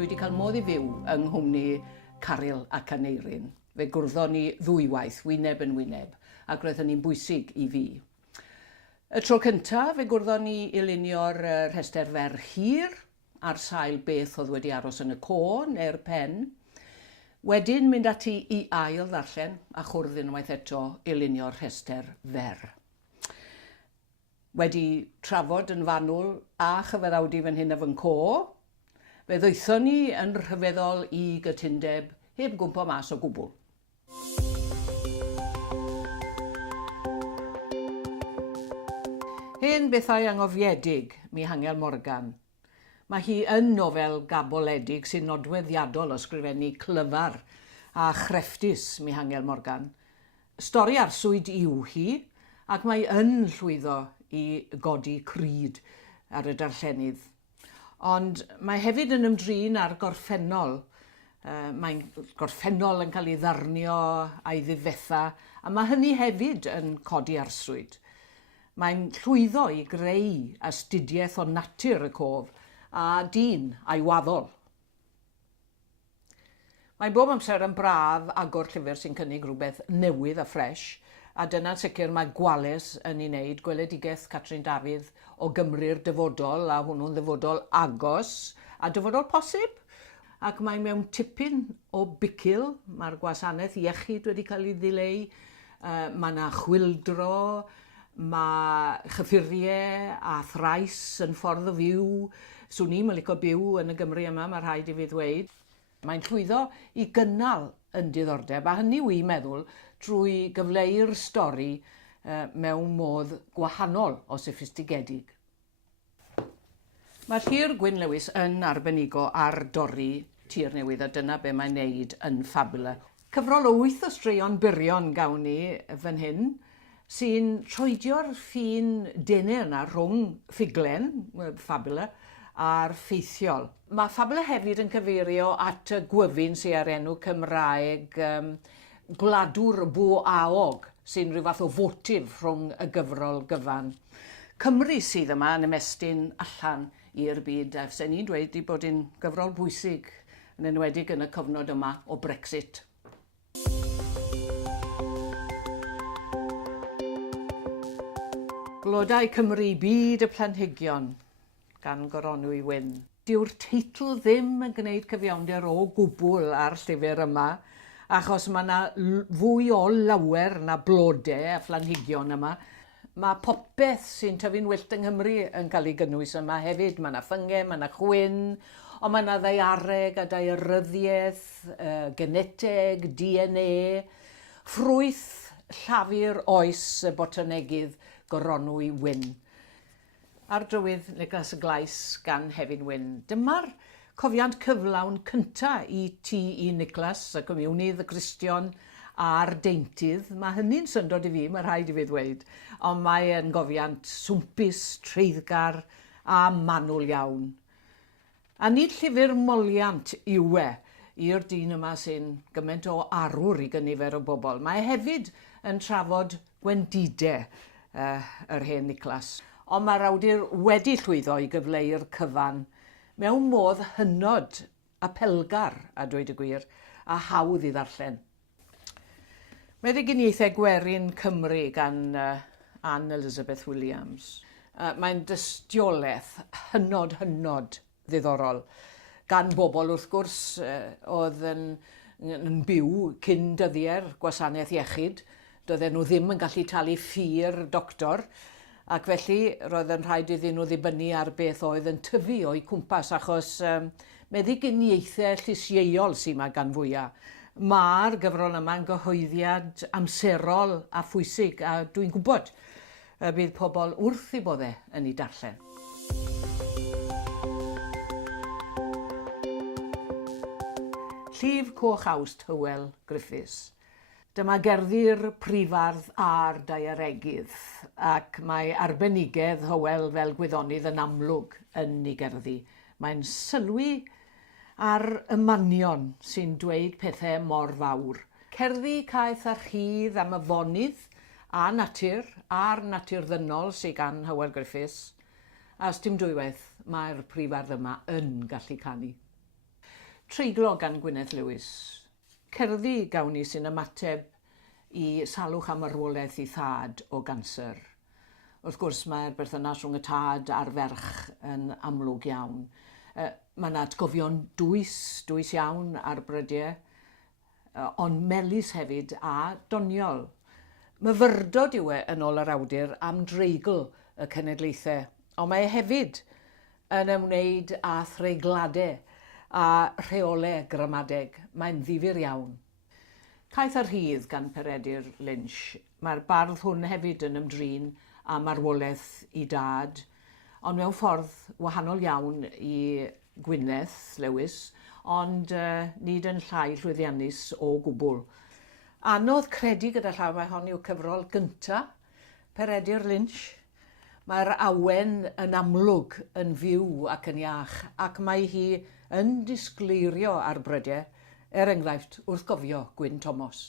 dwi wedi cael modd i fyw yng Nghwmni Caryl ac Aneirin. Fe gwrddon ni ddwywaith, wyneb yn wyneb, ac roedd hynny'n bwysig i fi. Y tro cyntaf, fe gwrddon ni i lunio'r rhestr fer hir, ar sail beth oedd wedi aros yn y côr neu'r pen. Wedyn mynd ati i ail ddarllen a chwrdd unwaith eto i lunio'r rhestr fer. Wedi trafod yn fanwl a chyfaddawdi fan hyn af yn co, fe ddwython ni yn rhyfeddol i gytundeb heb gwmpo mas o gwbl. Hen bethau angofiedig Mihangel Morgan. Mae hi yn nofel gaboledig sy'n nodweddiadol o sgrifennu clyfar a chrefftus Mihangel Morgan. Stori arswyd yw hi, ac mae yn llwyddo i godi cryd ar y darllenydd. Ond mae hefyd yn ymdrin ar gorffennol. Mae'n gorffennol yn cael ei ddarnio a'i ddifetha, a mae hynny hefyd yn codi arswyd. Mae'n llwyddo i greu astudiaeth o natur y cof a dyn a'i waddol. Mae bob amser yn braf agor llyfr sy'n cynnig rhywbeth newydd a ffres, a dyna'n sicr mae gwales yn ei wneud gweledigaeth Catrin Dafydd o Gymru'r dyfodol, a hwnnw'n ddyfodol agos a dyfodol posib. Ac mae mewn tipyn o bicil, mae'r gwasanaeth iechyd wedi cael ei ddileu, mae yna chwildro, mae chyffuriau a thrais yn ffordd o fyw. Swn i'm yn licio byw yn y Gymru yma, mae rhaid i fi ddweud. Mae'n llwyddo i gynnal yn diddordeb, a hynny yw i'n meddwl trwy gyfleu'r stori mewn modd gwahanol o soffistigedig. Mae Llyfr Gwyn Lewis yn arbenigo ar dorri tir newydd, a dyna be mae'n neud yn ffabula. Cyfrol o 8 o straeon byrion gawn ni fan hyn, sy'n troedio'r ffin denau yna rhwng ffuglen, ffabula, a'r ffeithiol. Mae ffabula hefyd yn cyfeirio at y gwyfyn sy'n ar enw Cymraeg gwladwr bo aog, sy'n rhyw fath o fotif rhwng y gyfrol gyfan. Cymru sydd yma yn ymestyn allan i'r byd, a fysen ni'n dweud i bod yn gyfrol bwysig, yn enwedig yn y cyfnod yma o Brexit. Blodau Cymru, byd y planhigion, gan Goronwy Wyn. Dyw'r teitl ddim yn gwneud cyfiawnder o gwbl ar llyfr yma, achos mae yna fwy o lawer na blodau a phlanhigion yma. Mae popeth sy'n tyfu'n wyllt yng Nghymru yn cael ei gynnwys yma hefyd. Mae yna ffyngau, mae yna chwyn, ond mae yna ddeiareg a daearyddiaeth, geneteg, DNA, ffrwyth, llafur oes y botanegydd Goronwy Wyn. Ar drywydd Nicholas y Glais gan Hefin Wyn. Dyma'r cofiant cyflawn cyntaf i ti i Nicholas, y Comiwnydd, y Cristion a'r deintydd. Mae hynny'n syndod i fi, mae rhaid i fi ddweud, ond mae yn gofiant swmpus, treiddgar a manwl iawn. A nid llyfr moliant yw i'r dyn yma sy'n gymaint o arwr i gynifer o bobl. Mae hefyd yn trafod gwendidau yr hen Nicholas. Ond mae'r awdur wedi llwyddo i gyfleu'r cyfan mewn modd hynod apelgar, a dweud y gwir, a hawdd i ddarllen. Mae ddiginiaethau Gwerin Cymru gan Anne Elizabeth Williams. Mae'n dystiolaeth hynod ddiddorol, gan bobl wrth gwrs oedd yn byw cyn dyddiau'r gwasanaeth iechyd. Doedden nhw ddim yn gallu talu ffy'r doctor, ac felly roedd yn rhaid iddyn nhw ddibynnu ar beth oedd yn tyfu o'i cwmpas, achos meddyginiaethau llysieuol sy'n yma gan fwyaf. Mae'r gyfrol yma'n gyhoeddiad amserol a phwysig, a dwi'n gwybod bydd pobl wrth i boddau yn ei darllen. Llif Coch Awst Hywel Griffiths. Dyma gerddi'r prifardd a'r daearegydd, ac mae arbenigedd Hywel fel gwyddonydd yn amlwg yn ei gerddi. Mae'n sylwi ar y manion sy'n dweud pethau mor fawr. Cerddi caeth a rhydd am y fonydd a natur, a'r natur ddynol sy'n gan Hywel Griffiths, a os dim dwywaith, mae'r prifardd yma yn gallu canu. Treiglo gan Gwyneth Lewis. Cerddi gawn ni sy'n ymateb i salwch am marwolaeth i thad o ganser. Wrth gwrs mae'r berthynas rhwng y tad a'r ferch yn amlwg iawn. Mae yna atgofion dwys iawn ar brydiau, ond melys hefyd a doniol. Myfyrdod yw e yn ôl yr awdur am dreigl y cenedlaethau, ond mae e hefyd yn ymwneud â threigladau a rheolau gramadeg. Mae'n ddifyr iawn. Caeth ar Rhydd gan Peredur Lynch. Mae'r bardd hwn hefyd yn ymdrin a marwolaeth i dad, ond mewn ffordd wahanol iawn i Gwyneth Lewis, ond nid yn llai llwyddiannus o gwbl. Anodd credu gyda llaw mae hon yw cyfrol gyntaf Peredur Lynch. Mae'r awen yn amlwg yn fyw ac yn iach, ac mae hi yn disgleirio ar brydiau, enghraifft wrth gofio Gwyn Thomas.